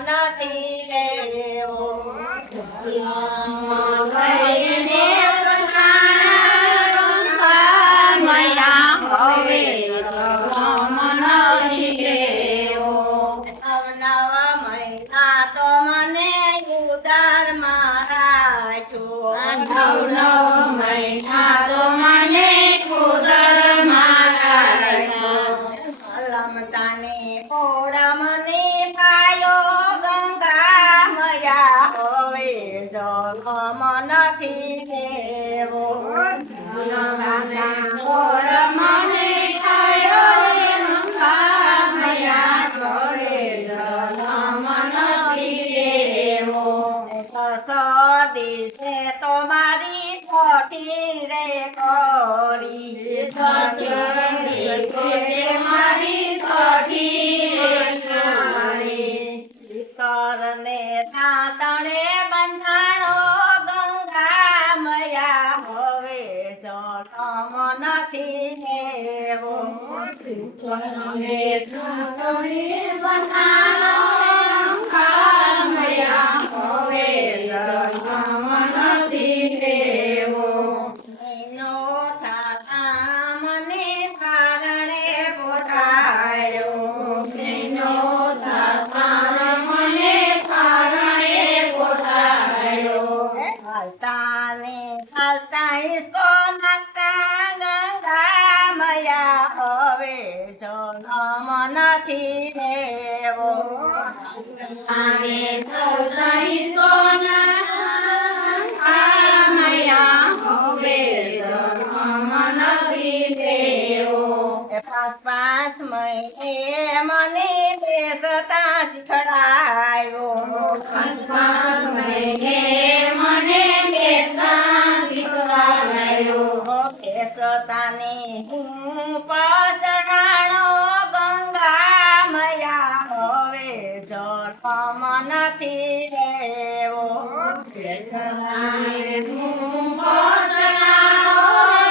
નથી રેવો નથી દેવો દિવસે તો મારી છોટી રે કરી મારી છોટી કરને તાતણે બંધાણો ગંગા મયા હવે જન્મ નથી લેવો કરને તાતણે બંધાણો ગંગા મયા હવે જન્મ નથી લેવો મહિનો થતા મને કારણે પોઠાયો મહિનો ચાલતા ઈસકો નાખતા ગંગા મયા હવે જન્મ નથી લેવો ચાલતા ઈસકો નાખતા મયા હવે જન્મ નથી લેવો પાંચ મહિને મને બેસતા શીખડાયો પાંચ મહિને મને બેસતાની હું પચડાણો ગંગા મયા હવે જન્મ નથી લેવો હું પચડાણો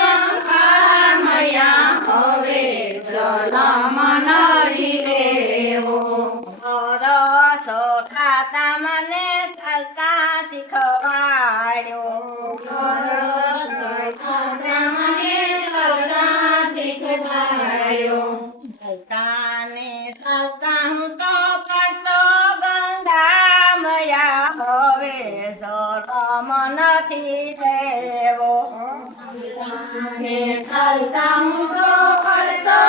ગંગા મયા હવે જન્મ નથી લેવો રસો ખાતા મને ચાલતા શીખવાડ્યો ચાલતાને ચાલતા હું તો પડતો ગંગા મયા હવે જન્મ નથી લેવો ચાલતા હું તો પડતો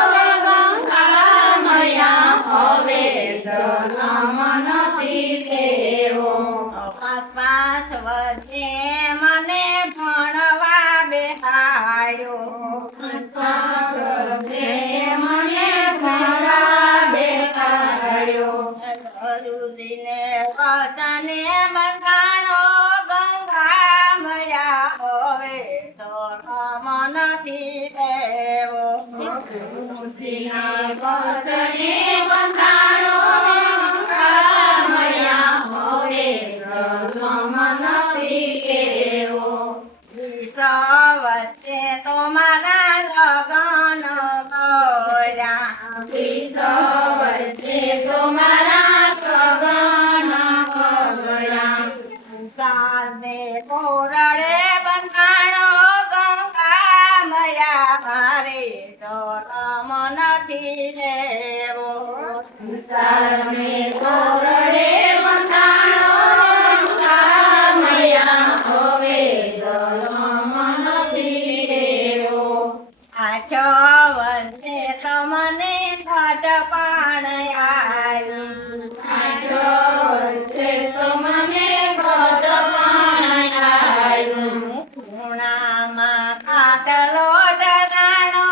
ગંગા મયા હવે જન્મ નથી લેવો પાંચ વર્ષે મને ભણવા બેહાડ્યો ગુરુજીને વસને બંધાણો ગંગા મયા હવે જન્મ નથી લેવો ગુરુજીને વસને બંધાણો ગંગા મયા હવે જન્મ નથી લેવો 20 વર્ષે તો મારા લગન કર્યા 20 વર્ષે તો મારા લગન કર્યા સાને કોરડે બંધાણો ગંગા મયા મારે જન્મ નથી લેવો સાને કોરડે બંધાણો ગંગા મયા હવે જન્મ નથી લેવો 8 વર્ષે તો મને ઘટપાણ આવ્યું 8 વર્ષે તો મને ઘટપાણ આવ્યું ખૂણામાં ખાટલો ડરાણો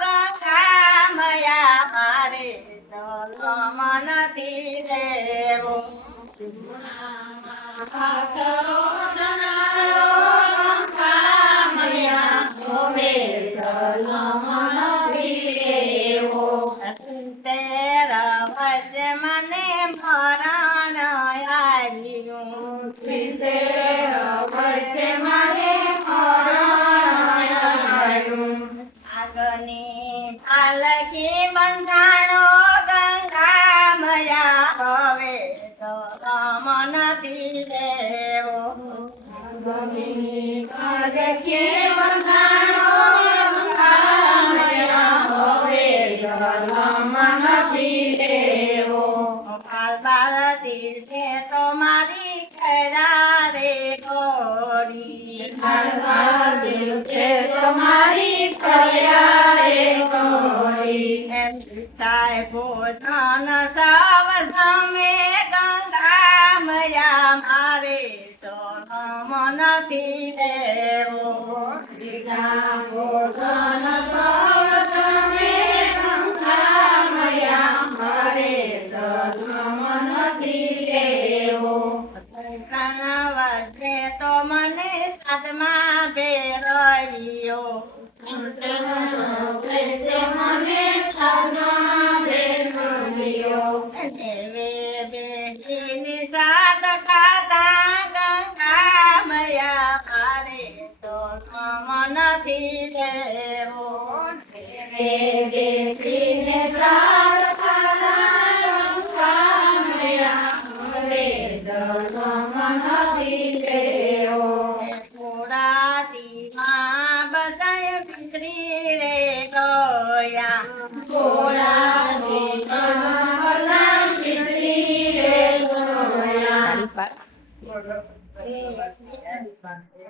ગંગા મયા મારે જન્મ નથી લેવો ખૂણામાં ખાટલો ડરાણો ગંગા મયા હવે જન્મ નથી લેવો 70 વર્ષે મને મરણ આવ્યું 70 વર્ષે મને મરણ આવ્યું આગની પાલકી બંધાણો ગંગા મયા હવે છે તો મારી ખરા રે ગોરી મહાદેવ છે તમારી ખયા રે ગોરી એમ થાય ભોજન સવ સમે ગંગા મયા મારે સોનમ નથી દેવો ભોજન સૌ તમે ગંગામયા મારે સદમ નથી લેવો ત્રણ વર્ષે તો મને સાતમા ભેરવ્યો મને સદા બેઠો દેવે બેસીને સાત ખાતા ગંગા મયા મારે તો નથી લેવો બેસીને શ્રાદ્ધ ખાધા ગંગામયા મારે સદમ નથી લેવો થોડાતીમાં બધાય પિતરી રે ગયા થોડા બધા સ્ત્રી રે ગોયા